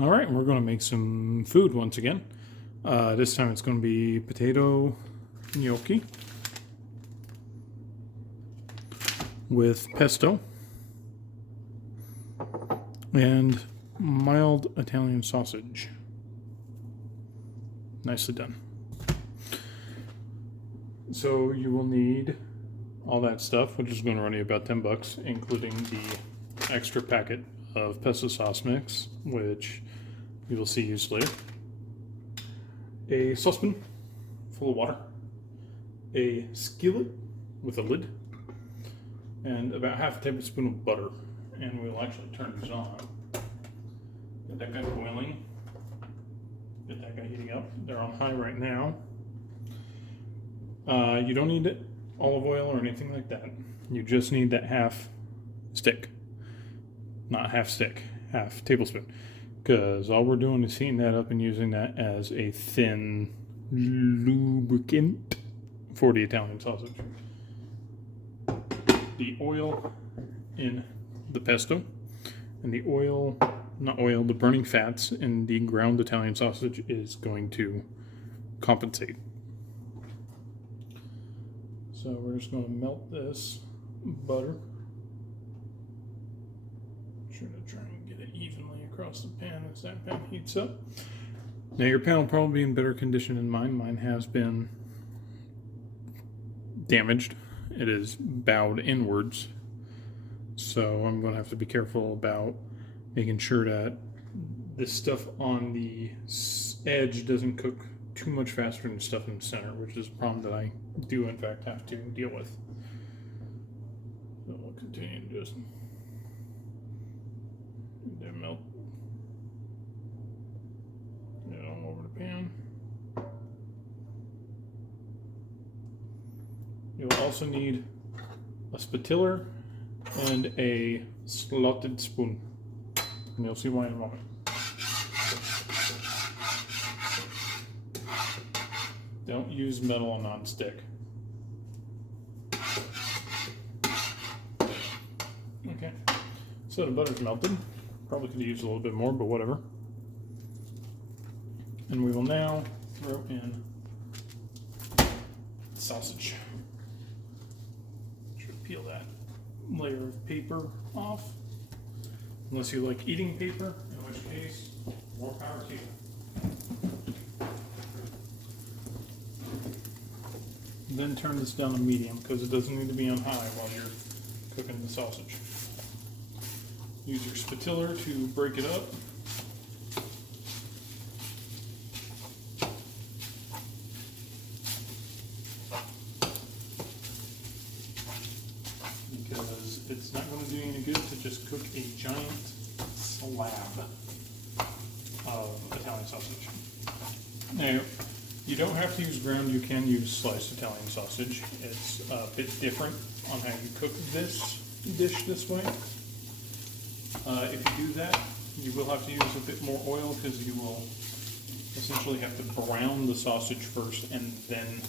All right, we're going to make some food once again. This time it's going to be potato gnocchi with pesto and mild Italian sausage. Nicely done. So you will need all that stuff, which is going to run you about $10, including the extra packet of pesto sauce mix, which you will see used later. A saucepan full of water, a skillet with a lid, and about half a tablespoon of butter. And we'll actually turn these on. Get that guy boiling. Get that guy heating up. They're on high right now. You don't need olive oil or anything like that. You just need that half stick. Not half stick, half tablespoon. Because all we're doing is heating that up and using that as a thin lubricant for the Italian sausage. The oil in the pesto and the the burning fats in the ground Italian sausage is going to compensate. So we're just going to melt this butter. Try to try and get it evenly across the pan as that pan heats up. Now your pan will probably be in better condition than mine. Mine has been damaged. It is bowed inwards. So I'm going to have to be careful about making sure that this stuff on the edge doesn't cook too much faster than stuff in the center, which is a problem that I do in fact have to deal with. So we'll continue to just melt it all over the pan. You'll also need a spatula and a slotted spoon. And you'll see why in a moment. Don't use metal and non-stick. Okay, so the butter's melted. Probably could have used a little bit more, but whatever. And we will now throw in sausage. Should peel that layer of paper off. Unless you like eating paper, in which case, more power to you. Then turn this down to medium because it doesn't need to be on high while you're cooking the sausage. Use your spatula to break it up. Because it's not going to do you any good to just cook a giant slab of Italian sausage. Now, you don't have to use ground, you can use sliced Italian sausage. It's a bit different on how you cook this dish this way. If you do that, you will have to use a bit more oil because you will essentially have to brown the sausage first and then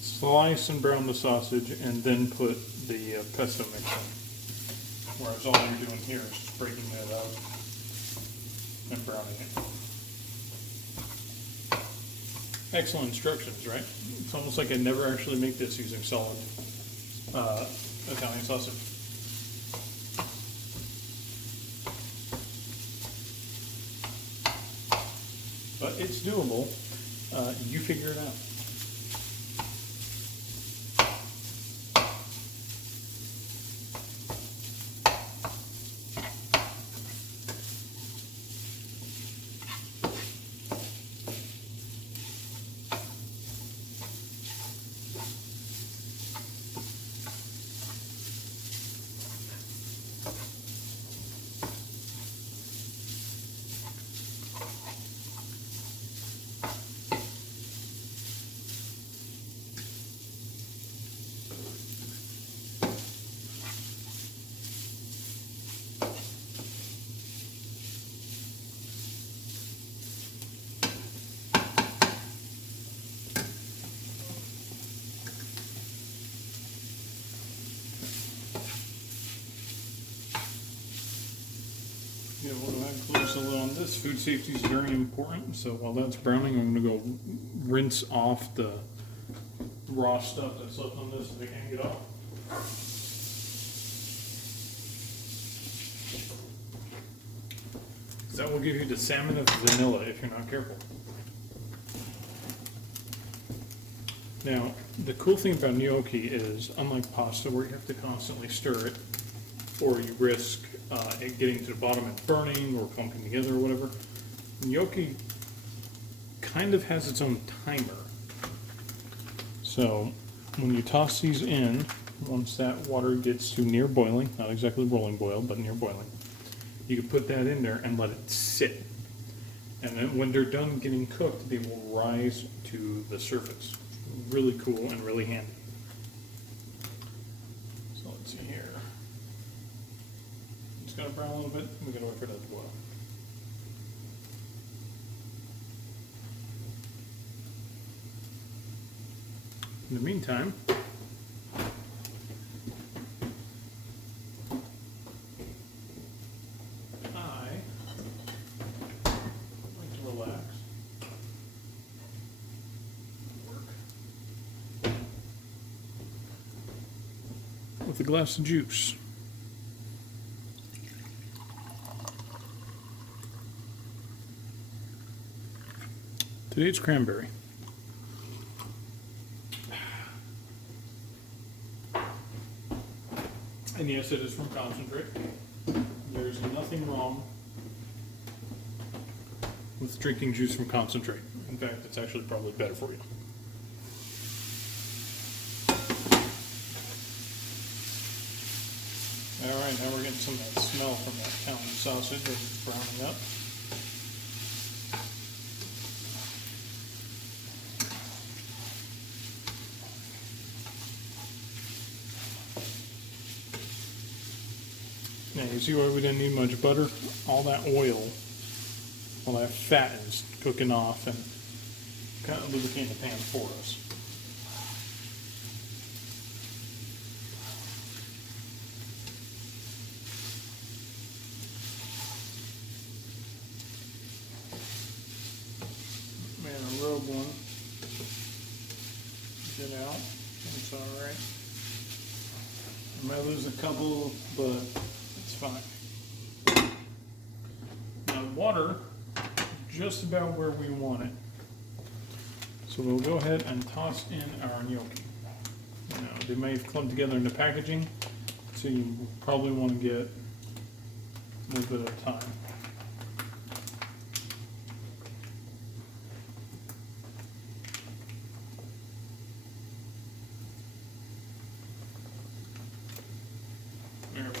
slice and brown the sausage and then put the pesto mix in. Whereas all you're doing here is just breaking that up and browning it. Excellent instructions, right? It's almost like I never actually make this using solid Italian sausage. But it's doable. You figure it out. Yeah, we'll go ahead and close the lid on this. Food safety is very important, so while that's browning, I'm going to go rinse off the raw stuff that's left on this so they can't get off. That will give you the salmon of vanilla if you're not careful. Now, the cool thing about gnocchi is, unlike pasta where you have to constantly stir it, or you risk it getting to the bottom and burning or clumping together or whatever, gnocchi kind of has its own timer. So, when you toss these in, once that water gets to near boiling, not exactly rolling boil, but near boiling, you can put that in there and let it sit. And then when they're done getting cooked, they will rise to the surface. Really cool and really handy. So let's see here. It's gonna brown a little bit. We're gonna wait for that to boil. In the meantime, I like to relax. With a glass of juice. Today it's cranberry. And yes, it is from concentrate. There's nothing wrong with drinking juice from concentrate. In fact, it's actually probably better for you. Alright, now we're getting some of that smell from that Italian sausage as it's browning up. Now you see why we didn't need much butter? All that oil, all that fat is cooking off and kind of lubricating the pan for us. Man, a rogue one. Get out. It's alright. I might lose a couple, but it's fine. Now the water, just about where we want it. So we'll go ahead and toss in our gnocchi. Now, they may have clumped together in the packaging, so you probably want to get a little bit of time. There we go.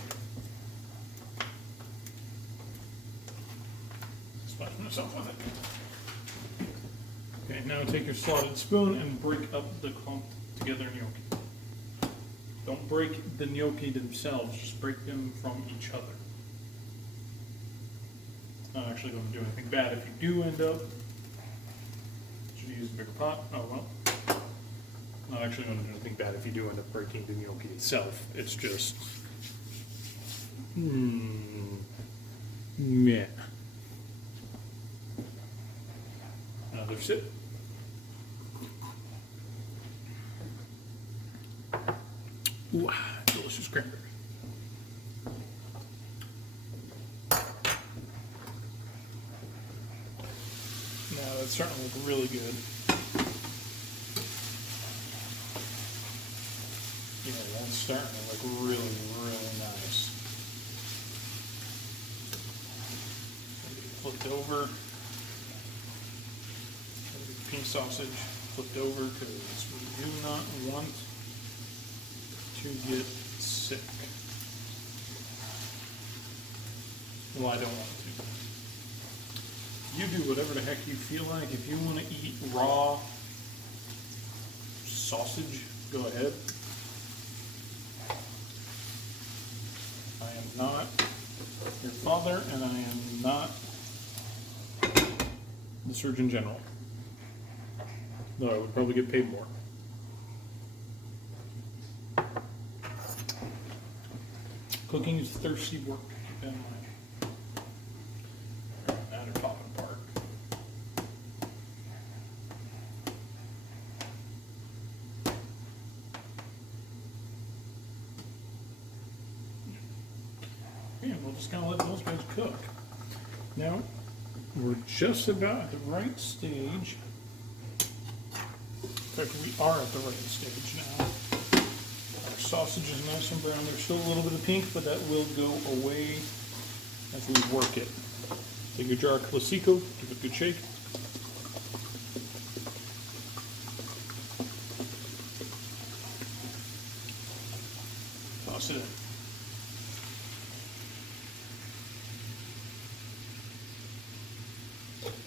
Splash myself with it. Okay, now take your slotted spoon and break up the clumped together gnocchi. Don't break the gnocchi themselves, just break them from each other. It's not actually going to do anything bad if you do end up. Should use a bigger pot. Oh well. Not actually going to do anything bad if you do end up breaking the gnocchi itself. It's just. Yeah. Another sip. Ooh, delicious cranberry. Now that's starting to look really good. Yeah, that's starting to look really, really nice. Flipped over. Pink sausage flipped over because we do not want to get sick. Well, I don't want to. You do whatever the heck you feel like. If you want to eat raw sausage, go ahead. I am not your father, and I am not the Surgeon General. Though I would probably get paid more. Cooking is thirsty work, keep that in mind. And we'll just kind of let those guys cook. Now, we're just about at the right stage. In fact, we are at the right stage now. Our sausage is nice and brown. There's still a little bit of pink, but that will go away as we work it. Take your jar of Classico, give it a good shake. Toss it in.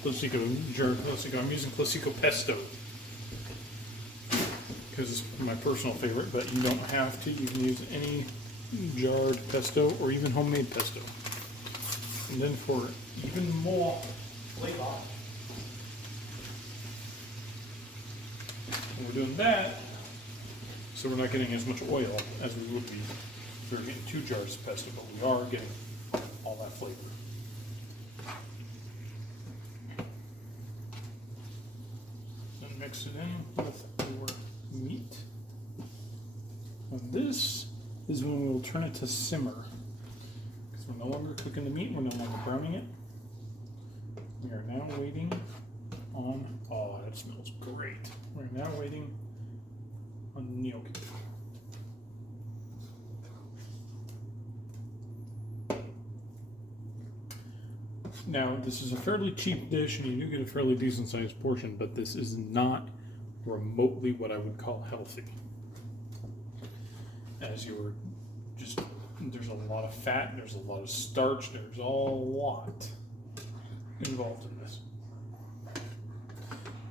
Classico, jar of Classico. I'm using Classico Pesto because it's my personal favorite, but you don't have to. You can use any jarred pesto or even homemade pesto. And then for even more flavor, we're doing that so we're not getting as much oil as we would be if we were getting 2 jars of pesto, but we are getting all that flavor. Then mix it in with our meat. And this is when we'll turn it to simmer. Because we're no longer cooking the meat, we're no longer browning it. We are now waiting on, oh, that smells great. We're now waiting on gnocchi. Now, this is a fairly cheap dish, and you do get a fairly decent sized portion, but this is not remotely what I would call healthy. As you were just, there's a lot of fat, there's a lot of starch, there's a lot involved in this.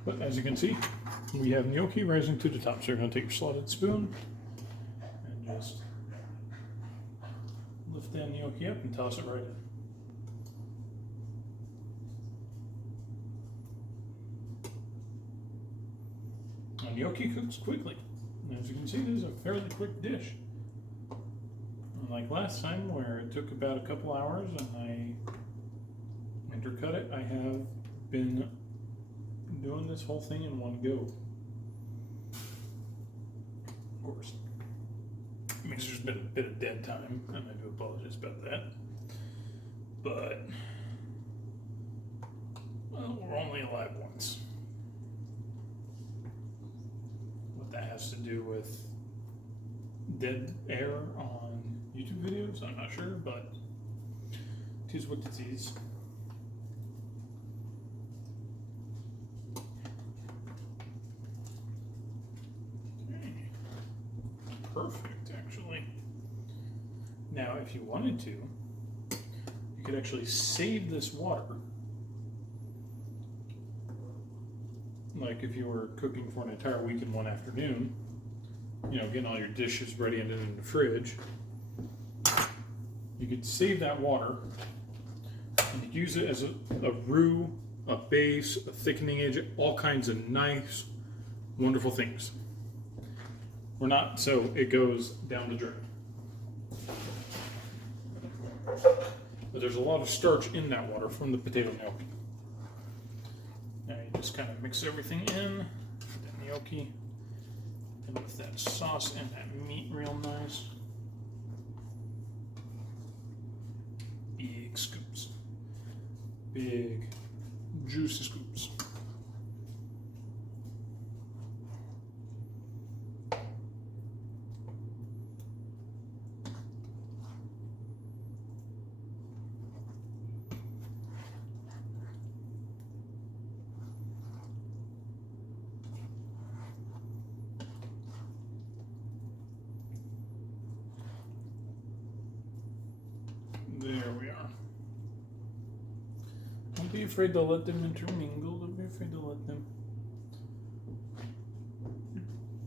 But as you can see, we have gnocchi rising to the top. So you're going to take your slotted spoon and just lift that gnocchi up and toss it right in. And gnocchi cooks quickly. And as you can see, this is a fairly quick dish. Unlike last time where it took about a couple hours and I intercut it, I have been doing this whole thing in one go. Of course, it means there's been a bit of dead time, and I do apologize about that. But, well, we're only alive once. What that has to do with dead air on YouTube videos, I'm not sure, but it is what it is. Perfect, actually. Now, if you wanted to, you could actually save this water. Like if you were cooking for an entire week in one afternoon, you know, getting all your dishes ready and in the fridge, you could save that water and use it as a roux, a base, a thickening agent, all kinds of nice, wonderful things. Or not, so it goes down the drain. But there's a lot of starch in that water from the potato gnocchi. Now you just kind of mix everything in, the gnocchi, and with that sauce and that meat real nice. Big scoops. Big, juicy scoops. There we are. Don't be afraid to let them intermingle. Don't be afraid to let them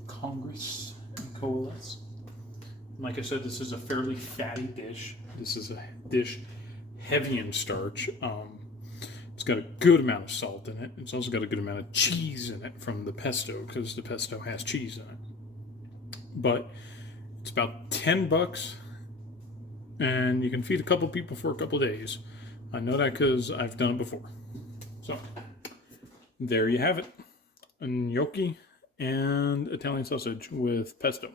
congress and coalesce. Like I said, this is a fairly fatty dish. This is a dish heavy in starch. It's got a good amount of salt in it. It's also got a good amount of cheese in it from the pesto, because the pesto has cheese in it. But it's about $10. And you can feed a couple people for a couple days. I know that because I've done it before. So, there you have it. A gnocchi and Italian sausage with pesto.